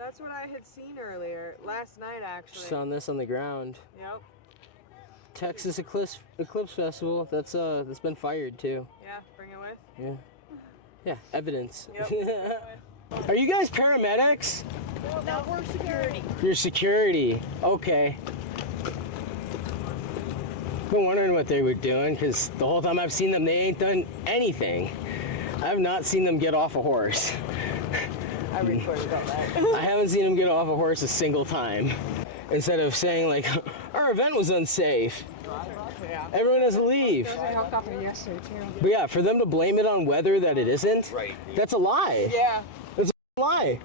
That's what I had seen earlier, last night actually. Just found this on the ground. Yep. Texas Eclipse Festival. That's been fired too. Yeah, bring it with. Yeah. Yeah, evidence. Yep. Are you guys paramedics? No, we're security. You're security. Okay. Been wondering what they were doing because the whole time I've seen them, they ain't done anything. I have not seen them get off a horse. I recorded all that. I haven't seen them get off a horse a single time. Instead of saying like, our event was unsafe. Everyone has to leave. There was a helicopter yesterday too. But yeah, for them to blame it on weather that it isn't, Right. that's a lie. Yeah. That's a lie.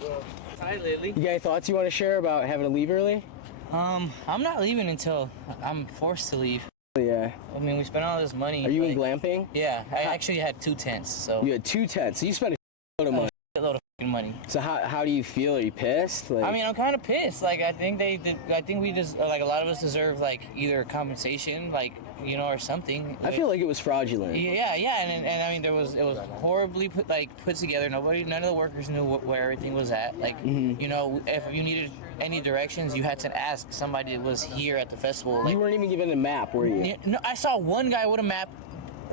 Hi, Lily. You got any thoughts you want to share about having to leave early? I'm not leaving until I'm forced to leave. Yeah. I mean, we spent all this money. Are you like, in glamping? Yeah, I actually had 2 tents, so You had 2 tents, so you spent a load of money. a load of fucking money. So how do you feel? Are you pissed? Like, I mean, I'm kind of pissed. Like, I think we just, like, a lot of us deserve, like, either compensation, like, you know, or something. I feel like it was fraudulent. Yeah, and I mean, it was horribly put together. None of the workers knew where everything was at. Like, you know, if you needed any directions, you had to ask somebody that was here at the festival. Like, You weren't even given a map, were you? yeah, no, I saw one guy with a map,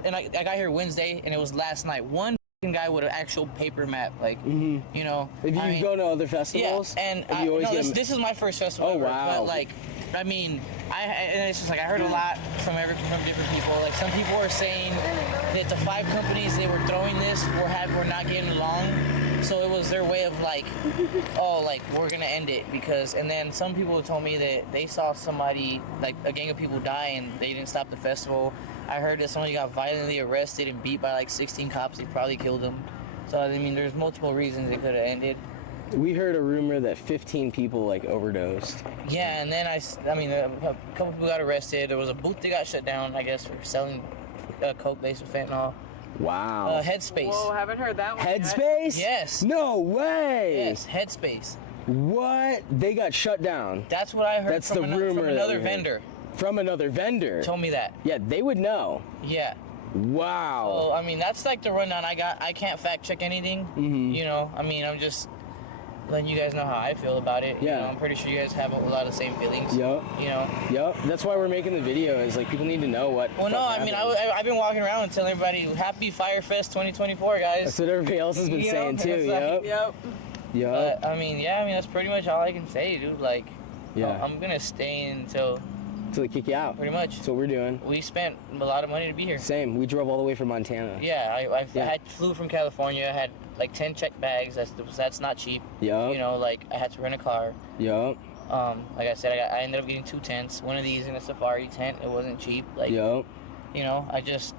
and I got here Wednesday, and it was last night. One guy with an actual paper map, like, you know. If you go to other festivals, yeah, and have you always get this is my first festival. Oh, ever, wow. But like, I mean, and it's just like I heard a lot from different people. Like, some people are saying that the 5 companies they were throwing this were not getting along. So it was their way of like, oh, like, we're gonna end it because. And then some people told me that they saw somebody, like a gang of people die, and they didn't stop the festival. I heard that somebody got violently arrested and beat by like 16 cops. They probably killed them. So I mean, there's multiple reasons it could have ended. We heard a rumor that 15 people like overdosed. Yeah, and then I mean, a couple people got arrested. There was a booth that got shut down, I guess, for selling coke laced with fentanyl. Wow. Headspace. Whoa, haven't heard that one yet. Headspace? Yes. No way. Yes, Headspace. What? They got shut down. That's what I heard That's from, the rumor from another that we heard. vendor. From another vendor. Told me that. Yeah, they would know. Yeah. Wow. So, I mean, that's like the rundown I got. I can't fact check anything. You know, I mean, I'm just letting you guys know how I feel about it. Yeah. You know, I'm pretty sure you guys have a lot of the same feelings. Yup. You know. Yup. That's why we're making the video. Is like people need to know what. Well, no, I mean, I've been walking around and telling everybody, Happy Firefest 2024, guys. That's what everybody else has been You know, saying too. it's like, Yup. Yep. Yup. But, I mean, yeah, I mean, that's pretty much all I can say, dude. Like, Yeah. I'm gonna stay until Until they kick you out. pretty much. That's what we're doing. We spent a lot of money to be here. Same. We drove all the way from Montana. Yeah, I Yeah. flew from California. I had like 10 check bags. That's not cheap. Yup. You know, like I had to rent a car. Yup. Like I said, I ended up getting 2 tents. One of these in a safari tent. It wasn't cheap. Like, Yup. you know, I just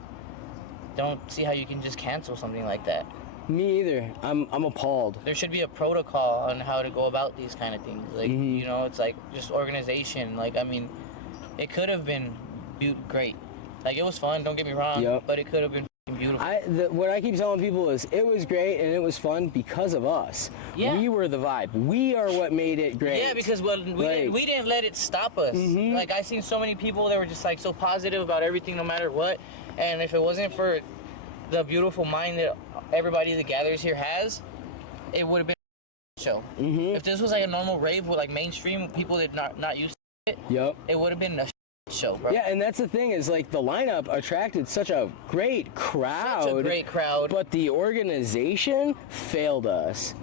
don't see how you can just cancel something like that. Me either. I'm appalled. There should be a protocol on how to go about these kind of things. Like, you know, it's like just organization. Like, I mean, it could have been great. Like, it was fun. Don't get me wrong. Yep. But it could have been beautiful. What I keep telling people is it was great and it was fun because of us. Yeah. We were the vibe. We are what made it great. Yeah, because we didn't let it stop us. Like, I seen so many people that were just like so positive about everything, no matter what. And if it wasn't for the beautiful mind that everybody that gathers here has, it would have been a show. If this was like a normal rave with like mainstream people that not used to it, Yep. it would have been a show, bro. Yeah, and that's the thing is like the lineup attracted such a great crowd. Such a great crowd. But the organization failed us.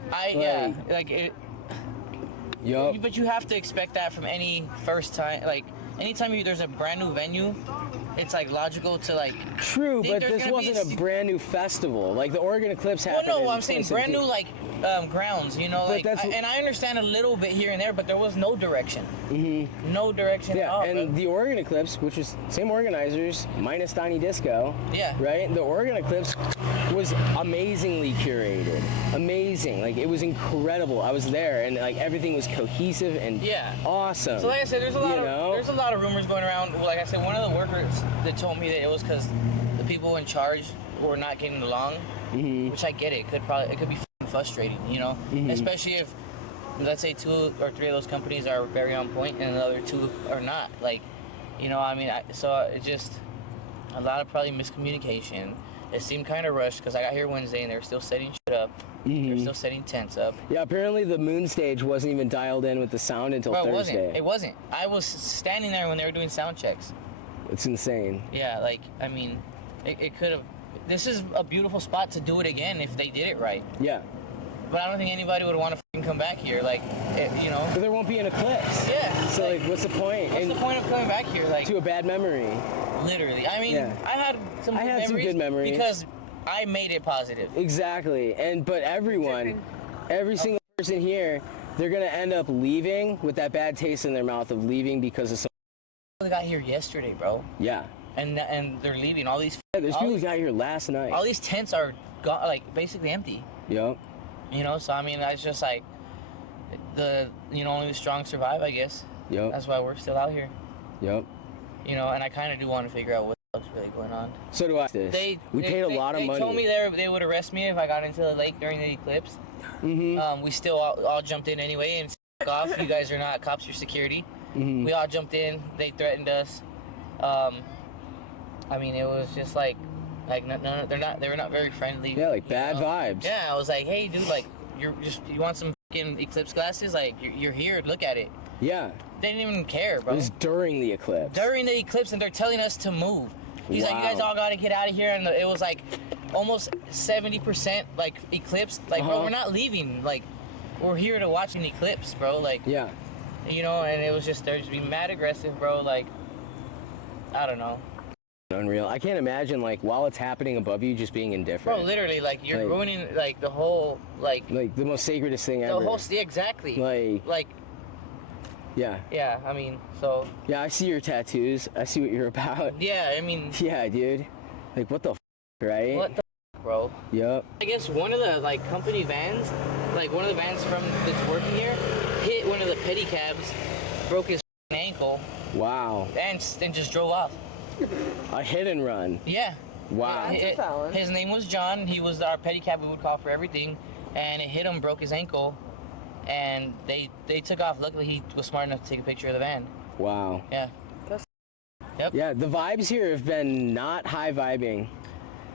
Yup. But you have to expect that from any first time. Like, anytime there's a brand new venue, it's like logical to like. True, think but there's this gonna be wasn't a brand new festival. Like the Oregon Eclipse Well, happened. no, in I'm saying brand 2017. new like grounds. You know, But like, that's- and I understand a little bit here and there, but there was no direction. No direction at Yeah, all. and bro. the Oregon Eclipse, which was same organizers minus Tiny Disco. Yeah. Right. The Oregon Eclipse was amazingly curated. Amazing. Like it was incredible. I was there, and like everything was cohesive and Yeah. awesome. So like I said, there's a lot You know? there's a lot of rumors going around. Like I said, one of the workers that told me that it was because the people in charge were not getting along, which I get it. It could be f***ing frustrating, you know, especially if let's say 2 or 3 of those companies are very on point and the other 2 are not. Like, you know, I mean, so it just a lot of probably miscommunication. It seemed kind of rushed because I got here Wednesday and they were still setting shit up. They're still setting tents up. Yeah, apparently the moon stage wasn't even dialed in with the sound until Bro, Thursday. It wasn't. I was standing there when they were doing sound checks. It's insane. Yeah, like, I mean, it could have... This is a beautiful spot to do it again if they did it right. Yeah. But I don't think anybody would want to come back here, like, you know. But there won't be an eclipse. Yeah. So like, what's the point? What's the point of coming back here? Like, to a bad memory. Literally. I mean, Yeah. I had some good memories because I made it positive. Exactly. But everyone, every single person here, they're gonna end up leaving with that bad taste in their mouth of leaving because of some. They got here yesterday, bro. Yeah. And they're leaving. All these. Yeah, there's people who got here last night. All these tents are like basically empty. Yep. You know, so I mean, it's just like only the strong survive, I guess. Yep. That's why we're still out here. Yep. You know, and I kind of do want to figure out what's really going on. So do I. We paid a lot of money. They told me they would arrest me if I got into the lake during the eclipse. Mm-hmm. We still all jumped in anyway and off. You guys are not cops, you're security. Mm-hmm. We all jumped in. They threatened us. I mean, it was just like no, they were not very friendly. Yeah, like bad vibes. Yeah, I was like, hey, dude, like you want some fucking eclipse glasses? Like you're here, look at it. Yeah. They didn't even care, bro. It was during the eclipse. During the eclipse, and they're telling us to move. He's like, you guys all gotta get out of here, and it was like almost 70% like eclipse. Like, bro, we're not leaving. Like, we're here to watch an eclipse, bro. Like, yeah. You know, and it was just they're just being mad aggressive, bro. Like, I don't know. Unreal. I can't imagine like while it's happening above you just being indifferent. Bro, literally, like you're ruining like the whole like the most sacredest thing ever. The whole exactly. Like. Yeah. Yeah, I mean, so. Yeah, I see your tattoos. I see what you're about. Yeah, I mean. Yeah, dude. Like what the right? What the bro? Yep. I guess one of the like company vans, like one of the vans from that's working here, hit one of the pedicabs, broke his ankle. Wow. And just drove off. A hit and run. Yeah. Wow. His name was John. He was our pedicab we would call for everything, and it hit him, broke his ankle, and they took off. Luckily, he was smart enough to take a picture of the van. Wow. Yeah. Yep. Yeah, the vibes here have been not high vibing.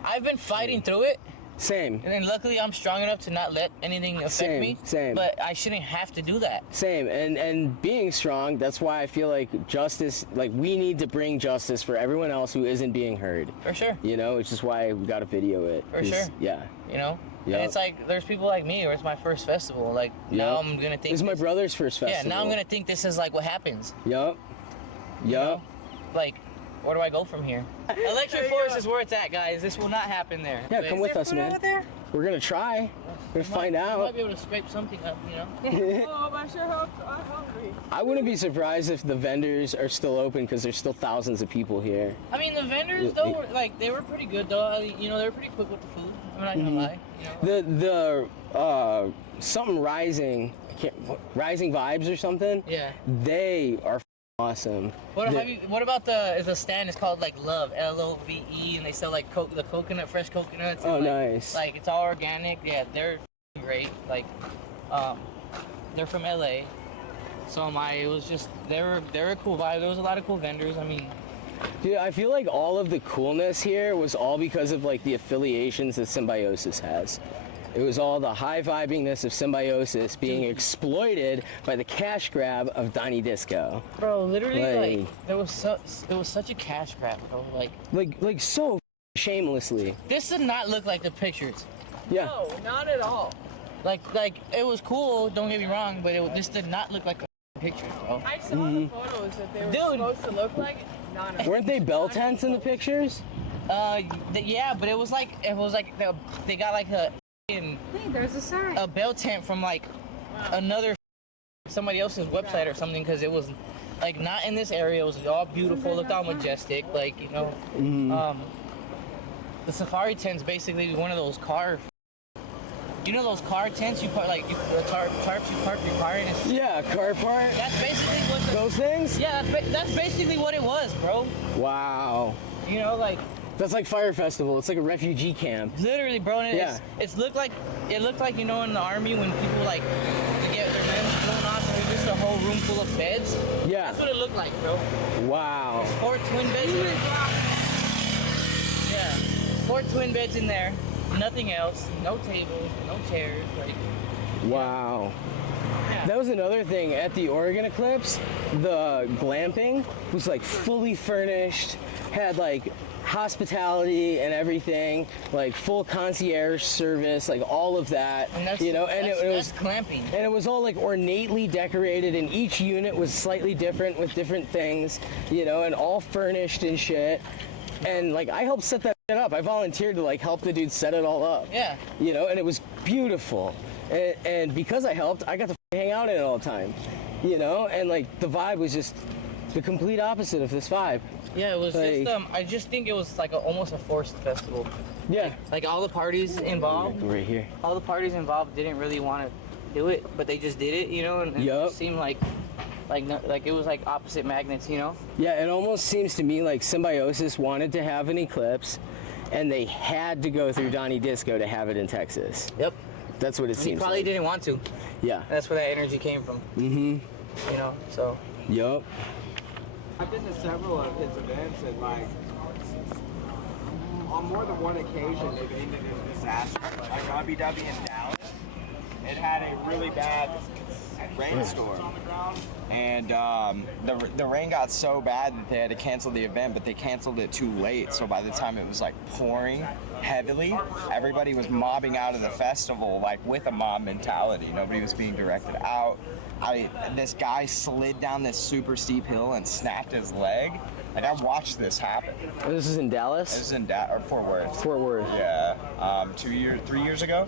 I've been fighting through it. Same. And then luckily I'm strong enough to not let anything affect me. Same. But I shouldn't have to do that. Same. And being strong, that's why I feel like justice, like we need to bring justice for everyone else who isn't being heard. For sure. You know, which is why we got to video it. For sure. Yeah. You know? Yep. And it's like, there's people like me where it's my first festival. Like, now I'm going to think. This is my brother's first festival. Yeah, now I'm going to think this is like what happens. Yup. You know? Like, where do I go from here? Electric Forest is where it's at, guys. This will not happen there. Yeah, come with us, man. We're gonna try. We're gonna find out. You might be able to scrape something up, you know? Oh, but I sure hope so. I'm hungry. I wouldn't be surprised if the vendors are still open because there's still thousands of people here. I mean, the vendors, though, were, like, they were pretty good, though. You know, they were pretty quick with the food. I'm not gonna lie. You know? The something rising, rising vibes or something. Yeah. They are awesome. What about is the stand is called like Love, Love, and they sell like the coconut, fresh coconuts. Oh, and, like, nice. Like it's all organic. Yeah, they're great. Like, they're from LA. So it was just they're a cool vibe. There was a lot of cool vendors. I mean. Dude, I feel like all of the coolness here was all because of like the affiliations that Symbiosis has. It was all the high vibingness of Symbiosis being exploited by the cash grab of Donnie Disco. Bro, literally, like there was such a cash grab, bro. Like so shamelessly. This did not look like the pictures. Yeah. No, not at all. Like it was cool. Don't get me wrong, but this did not look like the pictures, bro. I saw the photos that they were supposed to look like. Weren't they bell tents in the pictures? Yeah, but it was like they got like Hey, there's a sign. a bell tent from like somebody else's website or something, because it was like not in this area. It was all beautiful, looked all majestic, like, you know. The safari tent's basically one of those car. You know those car tents you put like the tarps you park your car in? Yeah, car park. That's basically what those things. Yeah, that's basically what it was, bro. Wow. You know, like. That's like Fire Festival. It's like a refugee camp. Literally, bro. And it looked like you know in the army when people like get their limbs blown off and there's just a whole room full of beds. Yeah. That's what it looked like, bro. Wow. There's 4 twin beds. Yeah, 4 twin beds in there. nothing else. No table, no chairs. Like, Wow. yeah. That was another thing at the Oregon Eclipse. The glamping was like fully furnished, had like hospitality and everything, like full concierge service, like all of that. And that's, you know, and it was clamping. and it was all like ornately decorated, and each unit was slightly different with different things, you know, and all furnished and shit. And like I helped set that shit up. I volunteered to like help the dude set it all up. Yeah. You know, and it was beautiful. And because I helped, I got to hang out in it all the time. You know, and like the vibe was just the complete opposite of this vibe. Yeah, it was Like- just I just think it was like almost a forced festival. Yeah. Like all the parties involved, Right here. all the parties involved didn't really want to do it, but they just did it, you know, and Yup. it seemed like it was like opposite magnets, you know. Yeah, it almost seems to me like Symbiosis wanted to have an eclipse, and they had to go through Donnie Disco to have it in Texas. Yep. That's what it He seems probably like. didn't want to. Yeah. That's where that energy came from. Mm-hmm. You know, so. Yup. I've been to several of his events, and like on more than one occasion, they've ended in disaster. Like Abu Dhabi and Dallas, it had a really bad rainstorm, and the rain got so bad that they had to cancel the event, but they canceled it too late. So by the time it was like pouring heavily, everybody was mobbing out of the festival like with a mob mentality. Nobody was being directed out. This guy slid down this super steep hill and snapped his leg. Like I watched this happen. This is in Dallas? This is in Fort Worth. Fort Worth. Yeah, 3 years ago.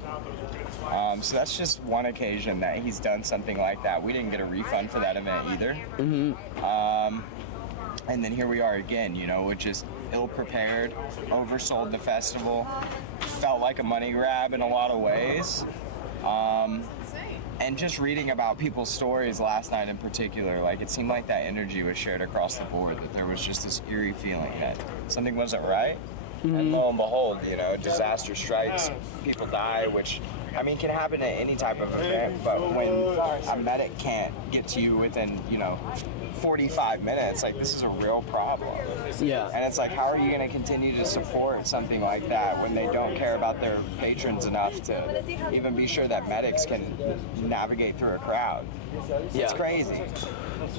So that's just one occasion that he's done something like that. We didn't get a refund for that event either. Mm-hmm. And then here we are again, you know, which is ill-prepared, oversold the festival, felt like a money grab in a lot of ways. And just reading about people's stories last night in particular, like it seemed like that energy was shared across the board, that there was just this eerie feeling that something wasn't right. And lo and behold, you know, disaster strikes, people die, which, I mean, can happen at any type of event, but when a medic can't get to you within, you know, 45 minutes, like this is a real problem. Yeah. And it's like, how are you going to continue to support something like that when they don't care about their patrons enough to even be sure that medics can navigate through a crowd? Yeah. It's crazy.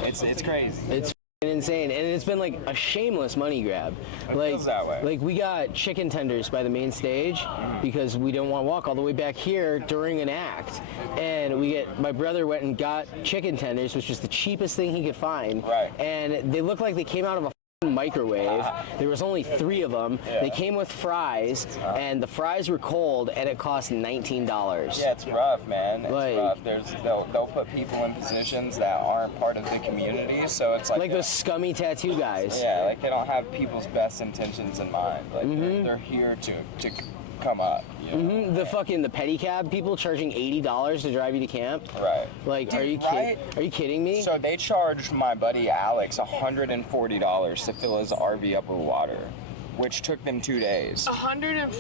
It's crazy. It's insane, and it's been like a shameless money grab. It like, feels that way. Like we got chicken tenders by the main stage because we didn't want to walk all the way back here during an act, and my brother went and got chicken tenders, which was the cheapest thing he could find. Right. And they looked like they came out of a microwave. There was only 3 of them. Yeah. They came with fries, and the fries were cold, and it cost $19. Yeah, it's rough, man. It's Like- rough. They'll put people in positions that aren't part of the community, so it's like Like those scummy tattoo guys. yeah, like they don't have people's best intentions in mind. Like they're here to come up. You know? The pedicab people charging $80 to drive you to camp. Right. Like, Dude, are you right? Are you kidding me? So they charged my buddy Alex $140 to fill his RV up with water, which took them 2 days. $140?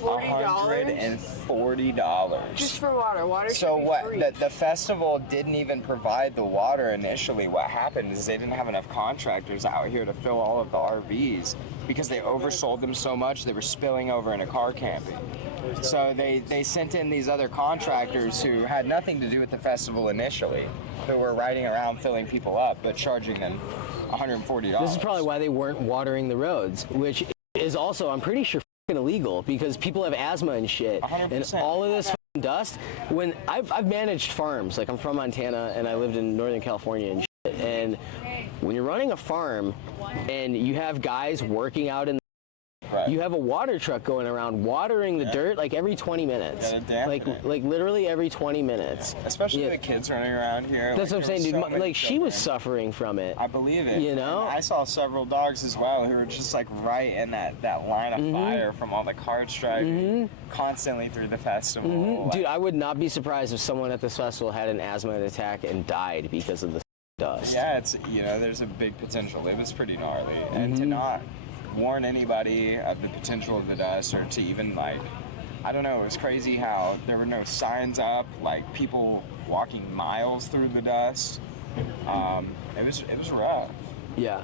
$140. Just for water. Water should So be what? free. The festival didn't even provide the water initially. What happened is they didn't have enough contractors out here to fill all of the RVs because they oversold them so much they were spilling over into car camping. So they sent in these other contractors who had nothing to do with the festival initially, who were riding around filling people up but charging them $140. This is probably why they weren't watering the roads, which is also, I'm pretty sure, fucking illegal because people have asthma and shit. 100%. And all of this fucking dust. When I've managed farms, like I'm from Montana and I lived in Northern California and shit. And when you're running a farm and you have guys working out in Right. you have a water truck going around watering the dirt like every 20 minutes. Gotta dampen it. Like literally every 20 minutes. Especially Yeah. the kids running around here. That's what I'm saying, dude. there were so many Like she was children. suffering from it. I believe it. You know? And I saw several dogs as well who were just like right in that line of fire from all the carts driving constantly through the festival. Like, Dude, I would not be surprised if someone at this festival had an asthma attack and died because of the dust. yeah, it's, you know, there's a big potential. It was pretty gnarly. And to not warn anybody of the potential of the dust or to even like, I don't know, it was crazy how there were no signs up, like people walking miles through the dust. It was rough. Yeah.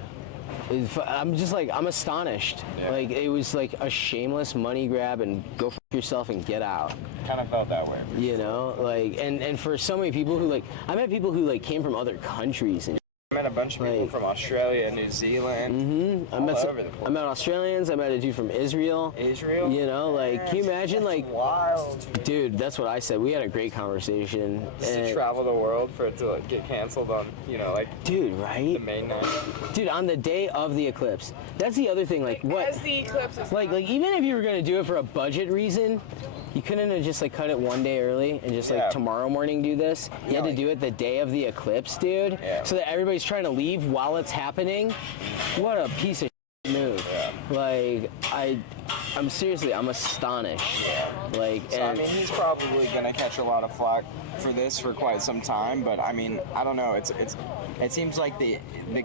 I'm just like, I'm astonished. Yeah. Like, it was like a shameless money grab and go f yourself and get out. Kind of felt that way. You know, like, and for so many people who like, I met people who like came from other countries and. I met a bunch of people Like, from Australia, New Zealand, all over the place. I met Australians. I met a dude from Israel. Israel? You know, like, can you imagine, That's like, wild. dude? That's what I said. We had a great conversation. Just to and- travel the world for it to like, get canceled on, you know, like Dude, the right? main night. Dude, on the day of the eclipse. That's the other thing. Like, what? As the eclipse is Like even if you were gonna do it for a budget reason, you couldn't have just like cut it one day early and just Yeah. like tomorrow morning do this. You had to like- do it the day of the eclipse, dude. Yeah. So that everybody's trying to leave while it's happening. What a piece of move. Yeah. Like I'm seriously, I'm astonished. Like, So, I mean, he's probably gonna catch a lot of flack for this for quite some time, but I mean, I don't know. It seems like the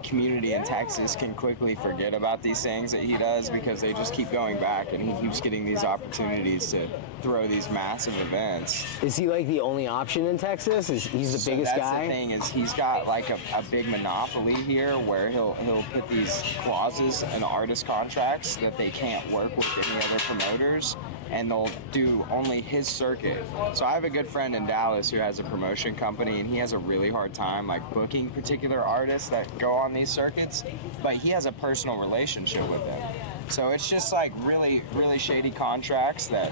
community in Texas can quickly forget about these things that he does because they just keep going back, and he keeps getting these opportunities to throw these massive events. is he like the only option in Texas? He's the So biggest that's guy? the thing is he's got like a big monopoly here where he'll put these clauses in artist contracts that they can't work with any other promoters, and they'll do only his circuit. So I have a good friend in Dallas who has a promotion company, and he has a really hard time like booking particular artists that go on these circuits, but he has a personal relationship with them. So it's just like really, really shady contracts that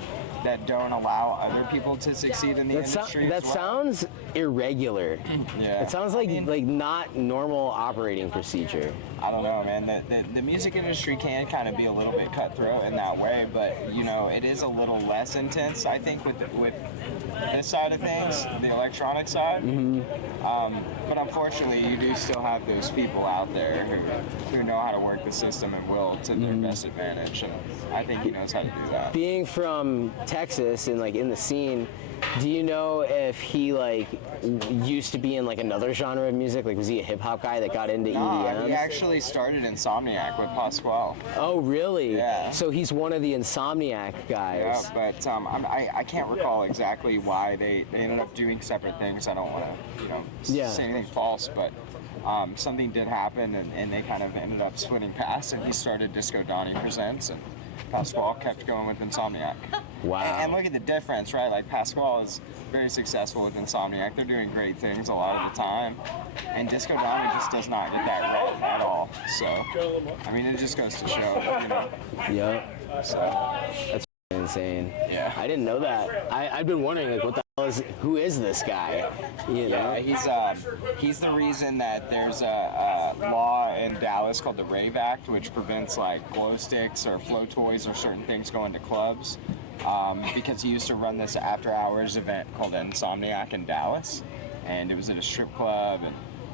don't allow other people to succeed in the industry. That as well. sounds irregular. Yeah. It sounds like not normal operating procedure. I don't know, man. The music industry can kind of be a little bit cutthroat in that way, but you know, it is a little less intense, I think, with this side of things, the electronic side. But unfortunately, you do still have those people out there who know how to work the system and will to their best advantage, and I think he knows how to do that. Being from Texas and like in the scene, do you know if he like used to be in like another genre of music? Like, was he a hip hop guy that got into EDM? He actually started Insomniac with Pasquale. Oh, really? Yeah. So he's one of the Insomniac Yeah, guys. but I can't recall exactly why they ended up doing separate things. I don't want to, you know, Yeah. say anything false, but something did happen, and they kind of ended up splitting paths, and he started Disco Donnie Presents, and Pasquale kept going with Insomniac. Wow. And look at the difference, right? Like, Pasquale is very successful with Insomniac. They're doing great things a lot of the time. And Disco Donnie just does not get that right at all. So, I mean, it just goes to show, you know. Yep. So, That's insane. Yeah. I didn't know that. I've been wondering like, what the hell is? Who is this guy? You know. yeah, he's the reason that there's a law in Dallas called the Rave Act, which prevents like glow sticks or flow toys or certain things going to clubs. Because he used to run this after-hours event called Insomniac in Dallas, and it was at a strip club, and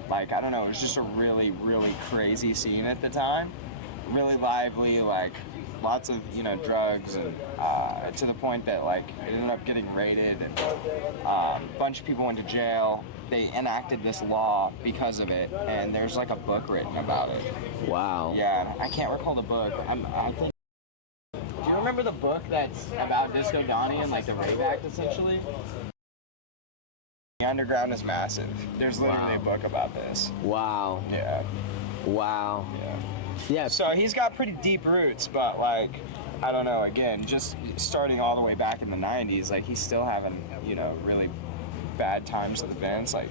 like, I don't know, it was just a really, really crazy scene at the time. Really lively, like lots of, you know, drugs, and to the point that like it ended up getting raided, and a bunch of people went to jail. They enacted this law because of it, and there's like a book written about it. Wow. Yeah, I can't recall the book. I think. Do you remember the book that's about Disco Donnie and like the Rave Act, essentially? The underground is massive. There's literally a book about this. Wow. Yeah. Wow. Yeah. Yeah. So he's got pretty deep roots, but like, I don't know, again, just starting all the way back in the 90s, like he's still having, you know, really bad times with events, like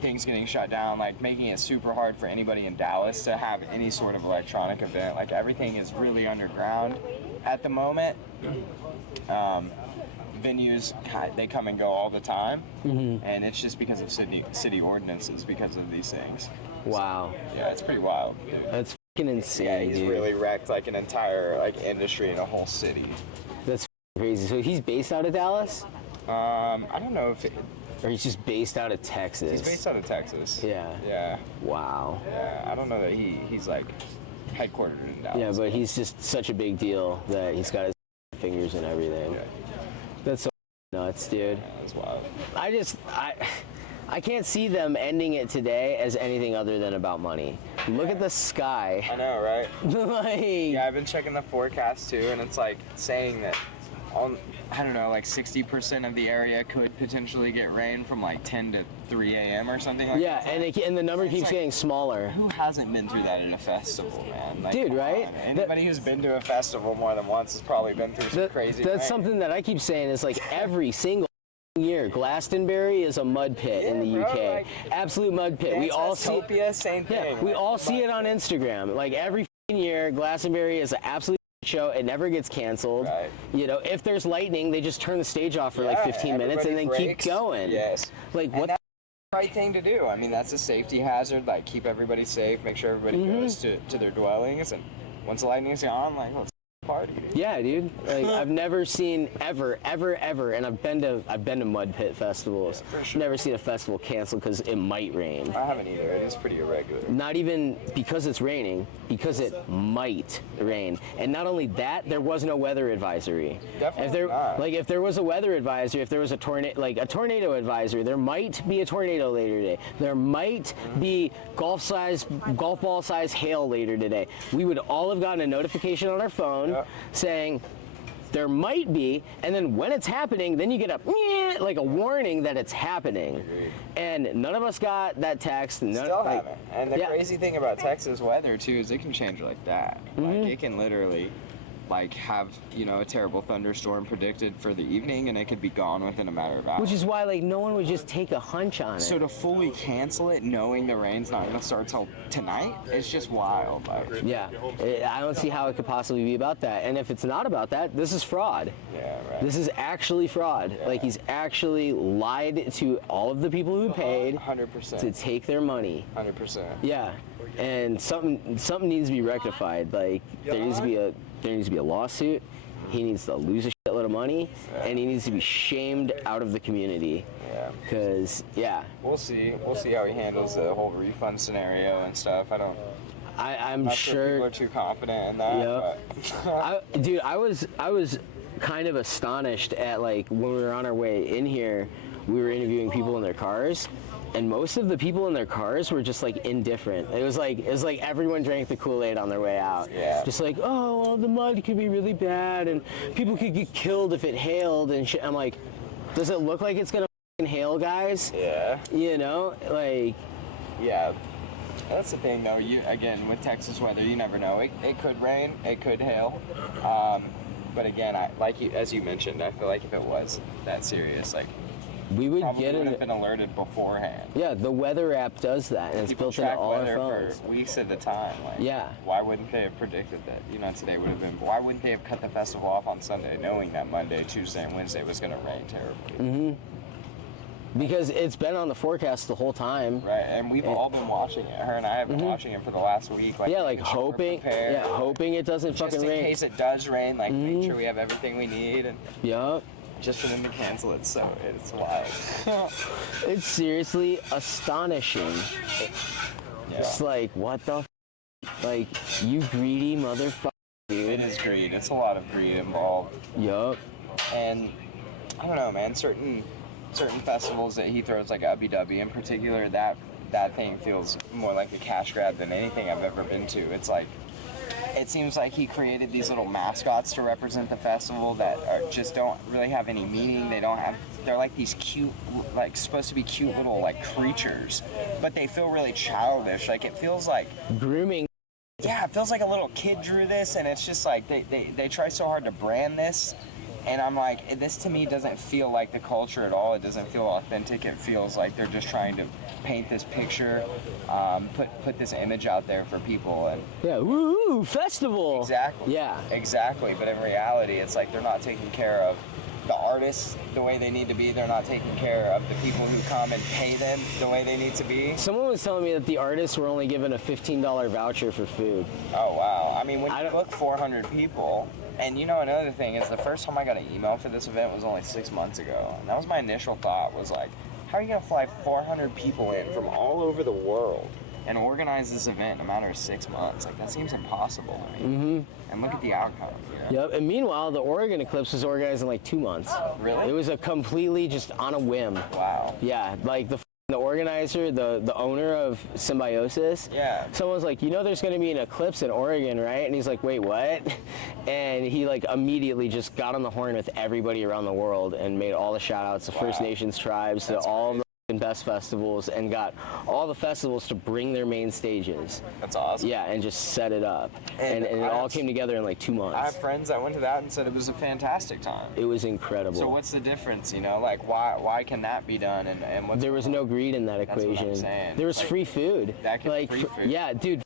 things getting shut down, like making it super hard for anybody in Dallas to have any sort of electronic event. Like everything is really underground at the moment. Venues, God, they come and go all the time, and it's just because of city ordinances because of these things. Wow. Yeah, it's pretty wild, dude. That's fucking insane, Yeah, he's dude. really wrecked like an entire like industry in a whole city. That's crazy. So he's based out of Dallas, I don't know if or he's just based out of Texas? he's based out of Texas. Yeah. Yeah. Wow. Yeah. I don't know that he's like headquartered in Dallas. Yeah, but he's just such a big deal that he's got his fingers and everything. Yeah. That's so nuts, dude. That's wild. I can't see them ending it today as anything other than about money. Look at the sky. I know, right? Like, Yeah, I've been checking the forecast too, and it's like saying that I don't know, like 60% of the area could potentially get rain from like 10 to 3 a.m. or something like Yeah, that. and the number keeps like- getting smaller. Who hasn't been through that at a festival, man? Like, Dude, come right? on. Anybody who's been to a festival more than once has probably been through some crazy That's things. something that I keep saying is like every single year, Glastonbury is a mud pit in the Yeah, bro, UK. like, Absolute mud pit. We all see it. Dance-topia, same thing. Yeah, we all see it on Instagram. Like every year, Glastonbury is an absolute show. It never gets canceled. Right. You know, if there's lightning, they just turn the stage off for like Yeah, 15 minutes and then everybody keep breaks. going. Yes. Like And what? that's the right thing to do. I mean, that's a safety hazard. Like, keep everybody safe. Make sure everybody goes to their dwellings. And once the lightning's gone, like, let's party, dude. Yeah, dude. Like I've never seen ever, and I've been to mud pit festivals. Yeah, for sure. Never seen a festival canceled because it might rain. I haven't either. It is pretty irregular. Not even because it's raining, because it might rain. And not only that, there was no weather advisory. Definitely not. If there was a weather advisory, if there was a tornado advisory, there might be a tornado later today. There might be golf ball size hail later today. We would all have gotten a notification on our phone saying there might be, and then when it's happening, then you get a warning that it's happening. Agreed. And none of us got that text. Still haven't. And the yeah. crazy thing about Texas weather too is it can change like that. Like it can literally like have, you know, a terrible thunderstorm predicted for the evening and it could be gone within a matter of hours. Which is why like no one would just take a hunch on it. So to fully cancel it knowing the rain's not going to start till tonight, it's just wild. Like, yeah, I don't see how it could possibly be about that. And if it's not about that, this is fraud. yeah, right. This is actually fraud. Yeah. Like he's actually lied to all of the people who paid 100%. to take their money. 100%. Yeah, and something needs to be rectified. Like there needs to be a lawsuit. He needs to lose a shitload of money, and he needs to be shamed out of the community. Yeah. Cause We'll see. We'll see how he handles the whole refund scenario and stuff. I'm not sure people are too confident in that. But Dude, I was kind of astonished at like when we were on our way in here, we were interviewing people in their cars, and most of the people in their cars were just like indifferent. It was like everyone drank the Kool-Aid on their way out. Yeah. Just like, oh, well, the mud could be really bad, and people could get killed if it hailed and shit. I'm like, does it look like it's gonna f***ing hail, guys? yeah. You know, like. Yeah. That's the thing, though. Again, with Texas weather, you never know. It could rain, it could hail. But again, as you mentioned, I feel like if it was that serious, like We would probably get would it. have been alerted beforehand. Yeah, the weather app does that, and it's People built into track all our weather phones. for weeks at a time. Like, Yeah. Why wouldn't they have predicted that? You know, today would have been. Why wouldn't they have cut the festival off on Sunday, knowing that Monday, Tuesday, and Wednesday was going to rain terribly? Because it's been on the forecast the whole time. Right, and we've all been watching it. Her and I have been watching it for the last week. Like, Yeah, like making sure we're hoping. prepared. Yeah, hoping it doesn't Just fucking in rain. case it does rain, like make sure we have everything we need, and Yup. just for them to cancel it. So it's wild. It's seriously astonishing. It's like, what the like, you greedy motherfucker, It dude. is greed. It's a lot of greed involved, Yup. and I don't know, man. Certain festivals that he throws, like Abu Dhabi in particular, that thing feels more like a cash grab than anything I've ever been to. It's like, it seems like he created these little mascots to represent the festival that just don't really have any meaning. They're like these cute, like supposed to be cute little like creatures, but they feel really childish. Like it feels like, Grooming. yeah, it feels like a little kid drew this, and it's just like they try so hard to brand this. And I'm like, this to me doesn't feel like the culture at all. It doesn't feel authentic. It feels like they're just trying to paint this picture, put this image out there for people. And Yeah, woo, festival. exactly. Yeah. Exactly. But in reality, it's like they're not taking care of the artists the way they need to be. They're not taking care of the people who come and pay them the way they need to be. Someone was telling me that the artists were only given a $15 voucher for food. Oh, wow. I mean, when I you don't- book 400 people, and you know, another thing is the first time I got an email for this event was only 6 months ago. And that was my initial thought, was like, how are you going to fly 400 people in from all over the world and organize this event in a matter of 6 months? Like, that seems impossible to me. And look at the outcome. You know? Yep, and meanwhile, the Oregon Eclipse was organized in like 2 months. Really? It was a completely just on a whim. Wow. Yeah, like the organizer, the owner of Symbiosis, Yeah. someone's like, you know there's going to be an eclipse in Oregon, right? And he's like, wait, what? And he like immediately just got on the horn with everybody around the world and made all the shout outs to First Wow. Nations tribes, to That's all the best festivals and got all the festivals to bring their main stages. That's awesome. Yeah, and just set it up. And it all came together in like 2 months. I have friends that went to that and said it was a fantastic time. It was incredible. So what's the difference, you know? Like, why can that be done? And what's there was no greed in that That's equation. what I'm saying. There was Like, free food. that could be like, free food. Yeah, dude.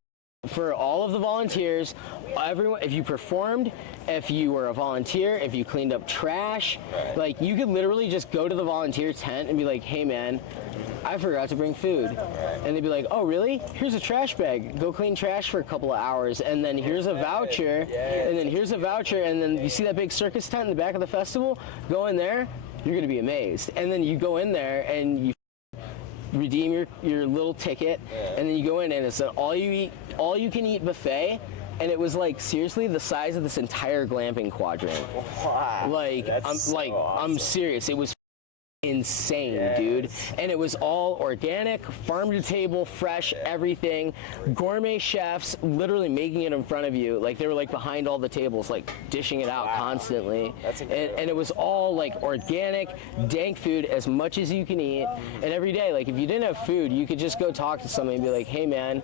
For all of the volunteers, everyone, if you performed, if you were a volunteer, if you cleaned up trash, Right. like you could literally just go to the volunteer tent and be like, hey man, I forgot to bring food. Right. And they'd be like, oh really? Here's a trash bag. Go clean trash for a couple of hours. And then here's a voucher. And then here's a voucher. And then you see that big circus tent in the back of the festival? Go in there, you're gonna be amazed. And then you go in there and you redeem your little ticket, and then you go in and it's an all you can eat buffet, and it was like seriously the size of this entire glamping quadrant. Wow. Like That's I'm so awesome. I'm serious. It was insane, Yes. dude. And it was all organic, farm to table, fresh, everything. Gourmet chefs literally making it in front of you. Like they were like behind all the tables, like dishing it out constantly. That's and, incredible. and it was all like organic, dank food, as much as you can eat. And every day, like if you didn't have food, you could just go talk to somebody and be like, hey man,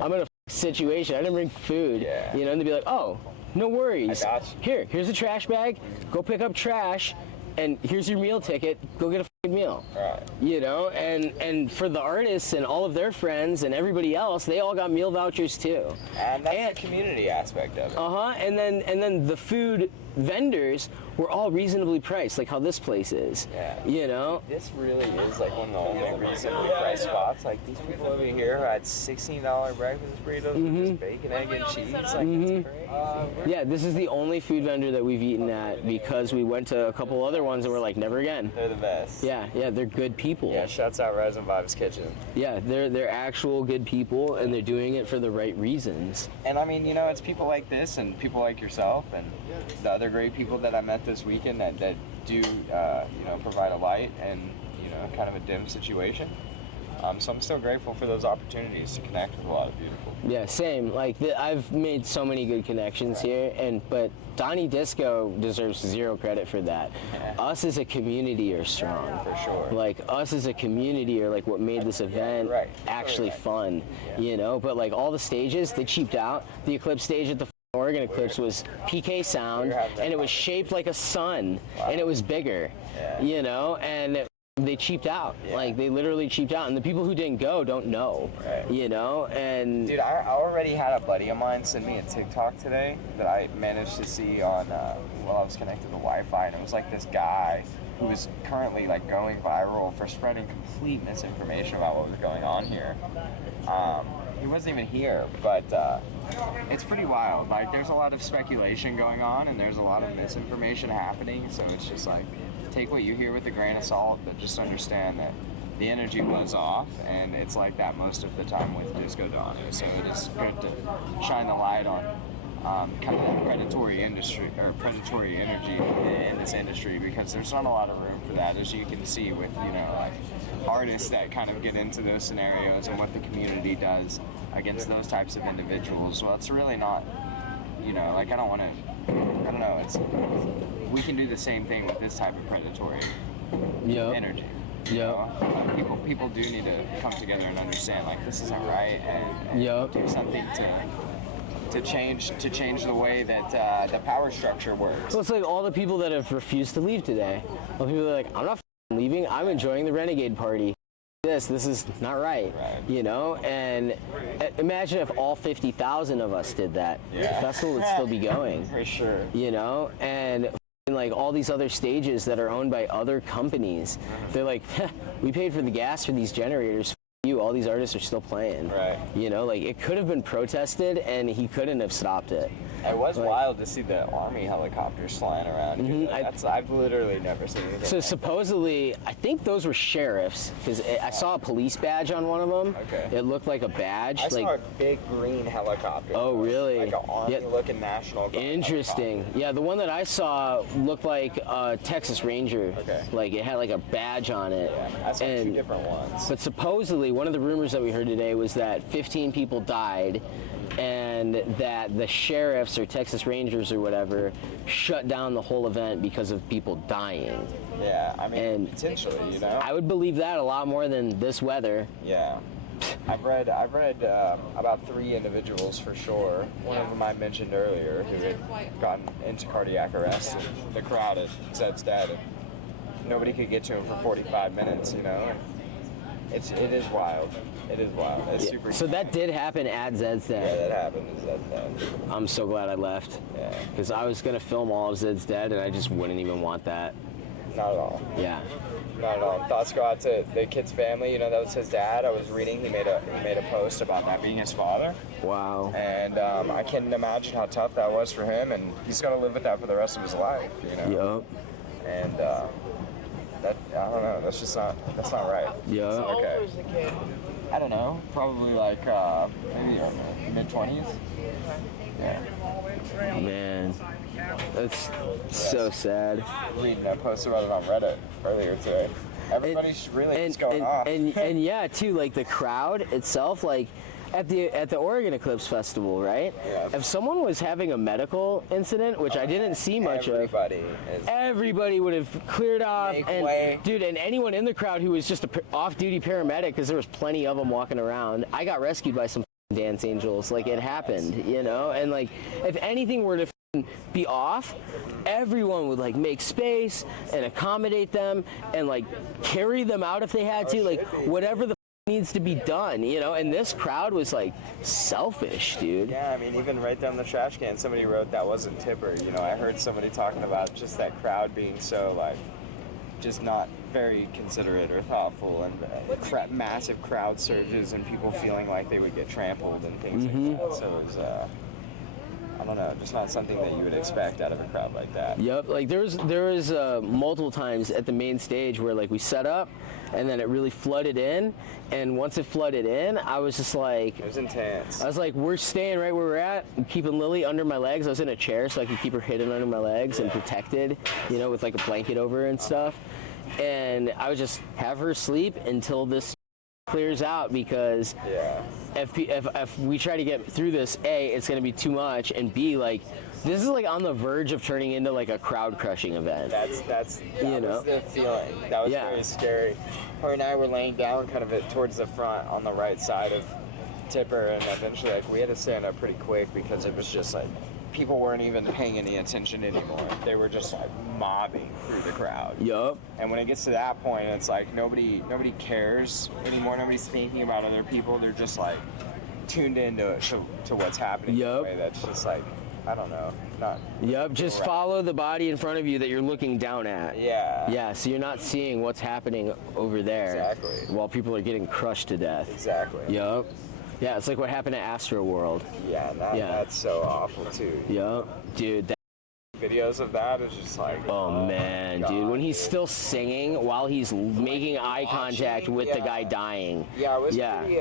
I'm in a situation. I didn't bring food. Yeah. You know, and they'd be like, oh, no worries. I got you. Here's a trash bag. Go pick up trash. And here's your meal ticket. Go get a f***ing meal. Right. You know, and for the artists and all of their friends and everybody else, they all got meal vouchers too. And that's the community aspect of it. And then the food vendors were all reasonably priced, like how this place is. Yeah. You know. This really is like one of the only reasonably priced spots. Like these people over here who had $16 breakfast burritos with just bacon, egg, and cheese. Like it's crazy. Yeah, this is the only food vendor that we've eaten at because we went to a couple other ones and we're like, never again. They're the best. Yeah, they're good people. Yeah, shouts out Resin Vibes Kitchen. Yeah, they're actual good people and they're doing it for the right reasons. And I mean, you know, it's people like this and people like yourself and the other great people that I met this weekend that do, you know, provide a light and, you know, kind of a dim situation. So I'm still grateful for those opportunities to connect with a lot of beautiful people. Yeah, same. Like I've made so many good connections here, but Donnie Disco deserves zero credit for that. Yeah. Us as a community are strong. For sure. Like us as a community are like what made this event Right. actually fun. Yeah. You know, but like all the stages, they cheaped out. The Eclipse stage at the Oregon Eclipse was PK sound, and it was shaped like a sun, and it was bigger. Yeah. You know, and they cheaped out. Yeah. Like they literally cheaped out, and the people who didn't go don't know. Right. You know, and Dude, I already had a buddy of mine send me a TikTok today that I managed to see on while I was connected to Wi-Fi, and it was like this guy who was currently like going viral for spreading complete misinformation about what was going on here. He wasn't even here, but it's pretty wild. Like there's a lot of speculation going on, and there's a lot of misinformation happening. So it's just like take what you hear with a grain of salt, but just understand that the energy was off, and it's like that most of the time with Disco Donnie. So it is good to shine the light on kind of that predatory industry or predatory energy in this industry, because there's not a lot of room for that, as you can see with, you know, like artists that kind of get into those scenarios and what the community does against those types of individuals. Well, it's really not, you know, like I don't know, it's we can do the same thing with this type of predatory energy. You know? People do need to come together and understand like this isn't right, and do something to change the way that the power structure works. Well, it's like all the people that have refused to leave today. All the people that are like, I'm not leaving. I'm enjoying the Renegade Party. This is not right. You know. And imagine if all 50,000 of us did that. The festival would still be going. For sure. You know, and like all these other stages that are owned by other companies, they're like, we paid for the gas for these generators. All these artists are still playing. Right. You know, like it could have been protested and he couldn't have stopped it. It was wild to see the army helicopters flying around. I've literally never seen anything. So like supposedly, I think those were sheriffs, because I saw a police badge on one of them. Okay. It looked like a badge. I saw a big green helicopter. Oh, really? Like an army-looking National Guard Interesting. helicopter. Yeah, the one that I saw looked like a Texas Ranger. Okay. Like it had like a badge on it. Yeah, I saw two different ones. But supposedly, one of the rumors that we heard today was that 15 people died, and that the sheriffs or Texas Rangers or whatever shut down the whole event because of people dying. Yeah, I mean, And potentially, you know. I would believe that a lot more than this weather. Yeah. I've read about 3 individuals for sure. One of them I mentioned earlier who had gotten into cardiac arrest in the crowd at Zed's dad. And nobody could get to him for 45 minutes, you know. It is wild. It is wild. It's super. So that did happen at Zed's Yeah, Dead. that happened at Zed's dad. I'm so glad I left. Yeah. Because I was going to film all of Zed's Dead, and I just wouldn't even want that. Not at all. Yeah. Not at all. Thoughts go out to the kid's family. You know, that was his dad. I was reading. He made a post about that being his father. Wow. And I can imagine how tough that was for him, and he's got to live with that for the rest of his life. You know. Yup. And that, I don't know. That's not right. Yeah. How old Okay. was the kid? I don't know. Probably like maybe mid-20s. Yeah. Man. That's so sad. Reading a post about it on Reddit earlier today. Everybody's really just going off. And yeah, too, like the crowd itself, like at the Oregon Eclipse Festival, right? Yeah. If someone was having a medical incident, which I didn't see much of, everybody would have cleared off. Make And way. dude, and anyone in the crowd who was just a off-duty paramedic, because there was plenty of them walking around. I got rescued by some dance angels. Like, it happened, you know. And like, if anything were to be off, everyone would like make space and accommodate them and like carry them out if they had to, like whatever the needs to be done, you know. And this crowd was like selfish, dude. Yeah, I mean, even right down the trash can, somebody wrote that wasn't Tipper. You know, I heard somebody talking about just that crowd being so like, just not very considerate or thoughtful, and massive crowd surges and people feeling like they would get trampled and things like that. So it was, I don't know, just not something that you would expect out of a crowd like that. Yep, like there was multiple times at the main stage where like we set up and then it really flooded in, and once it flooded in, I was just like, It was intense. I was like, we're staying right where we're at. I'm keeping Lily under my legs. I was in a chair so I could keep her hidden under my legs and protected, you know, with like a blanket over her and stuff. And I would just have her sleep until this clears out, because Yeah. if we try to get through this, A, it's going to be too much, and B, like, this is like on the verge of turning into like a crowd crushing event. That You know? was the feeling. That was Yeah. very scary. Her and I were laying down kind of towards the front on the right side of Tipper, and eventually like we had to stand up pretty quick because it was just like people weren't even paying any attention anymore. They were just like mobbing through the crowd. Yup. And when it gets to that point, it's like nobody cares anymore. Nobody's thinking about other people. They're just like tuned into to what's happening. In a Yup. way that's just like, I don't know, not. Yep, just follow the body in front of you that you're looking down at. Yeah. Yeah, so you're not seeing what's happening over there. Exactly. While people are getting crushed to death. Exactly. Yup. Yeah, it's like what happened at Astro World. Yeah, and that's so awful too. Yup. Dude, that, Videos of that is just like, oh man, God, dude, when he's still singing while he's making eye contact with the yeah. guy dying. Yeah, it was Yeah. pretty.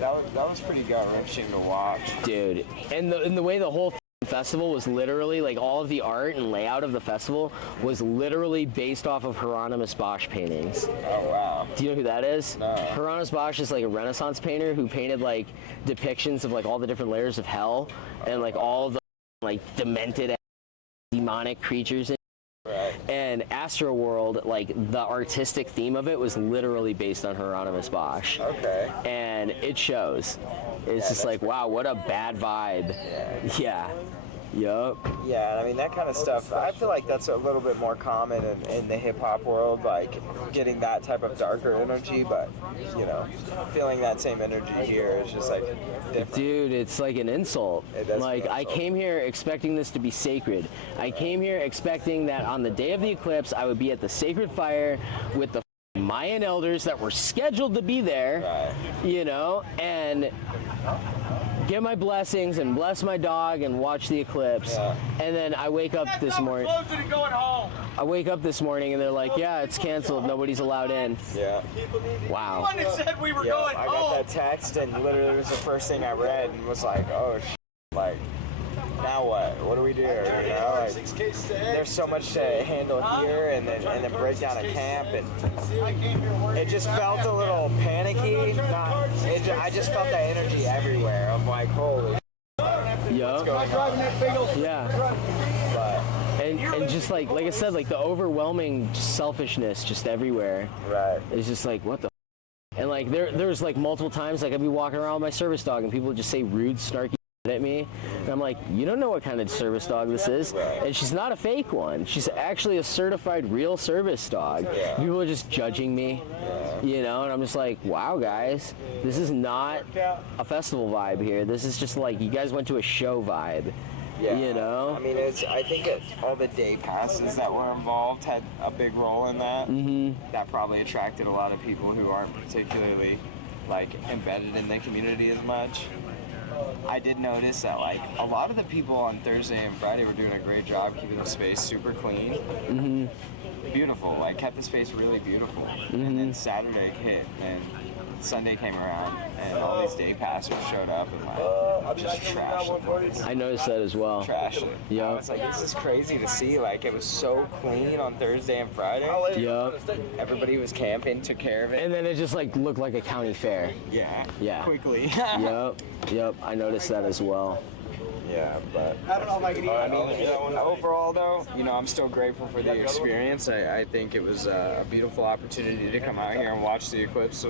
That was pretty gut-wrenching to watch. Dude, and the way the whole festival was literally, like, all of the art and layout of the festival was literally based off of Hieronymus Bosch paintings. Oh wow. Do you know who that is? No. Hieronymus Bosch is like a Renaissance painter who painted like depictions of like all the different layers of hell and like all the like demented demonic creatures. Right. And Astro World, like the artistic theme of it was literally based on Hieronymus Bosch. Okay. And it shows. It's just like, wow, what a bad vibe. Yeah. Yup. Yeah, I mean that kind of stuff. I feel like that's a little bit more common in the hip hop world, like getting that type of darker energy. But you know, feeling that same energy here is just like different. Dude, it's like an insult. It is Like, an I insult. came here expecting this to be sacred. I came here expecting that on the day of the eclipse, I would be at the sacred fire with the Mayan elders that were scheduled to be there, Right. you know, and get my blessings and bless my dog and watch the eclipse. Yeah. And then I wake up this morning. I wake up this morning and they're like, yeah, it's canceled. Nobody's allowed in. Yeah. Wow. said we were Yeah. I got that text and literally it was the first thing I read and was like, oh, like. Now what? What do we do? You know, like, there's so much to handle here, and then break down a camp, and it just felt a little panicky. I just felt that energy everywhere of like, holy, Yup. going on? Yeah. But, And just like I said, like the overwhelming selfishness just everywhere. right. It's just like, what the and like there's like multiple times like I'd be walking around with my service dog and people would just say rude, snarky at me, and I'm like, you don't know what kind of service dog this is. And she's not a fake one, she's actually a certified real service dog. People are just judging me, you know, and I'm just like, wow guys, this is not a festival vibe here. This is just like you guys went to a show vibe. Yeah. You know? I mean, I think that all the day passes that were involved had a big role in that. Mm-hmm. That probably attracted a lot of people who aren't particularly like embedded in the community as much. I did notice that like a lot of the people on Thursday and Friday were doing a great job keeping the space super clean. Mm-hmm. Beautiful, like kept the space really beautiful. And then Saturday hit and Sunday came around and all these day passers showed up and like just trashed the place. I noticed that as well. Trashed it. Yeah. I was like, this is crazy to see. Like it was so clean on Thursday and Friday. Yup. Everybody was camping, took care of it. And then it just like looked like a county fair. Yeah. Yeah. Quickly. Yep. I noticed that as well. Yeah, but I mean, overall though, you know, I'm still grateful for the experience. I think it was a beautiful opportunity to come out here and watch the Eclipse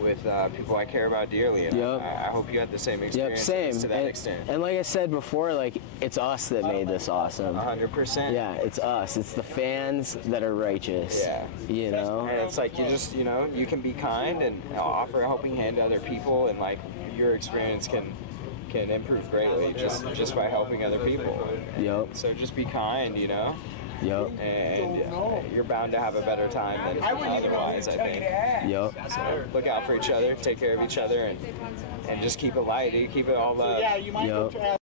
with people I care about dearly. And Yep. I hope you had the same experience Same. to that extent. And like I said before, like it's us that made this awesome. 100%. Yeah, it's us. It's the fans that are righteous. Yeah. You know? And it's like you just, you know, you can be kind and offer a helping hand to other people, and like your experience can improve greatly just by helping other people. Yep. So just be kind, you know. Yep. And you're bound to have a better time than otherwise, I think. Yep. So look out for each other, take care of each other, and just keep it light. Keep it all love. Yep.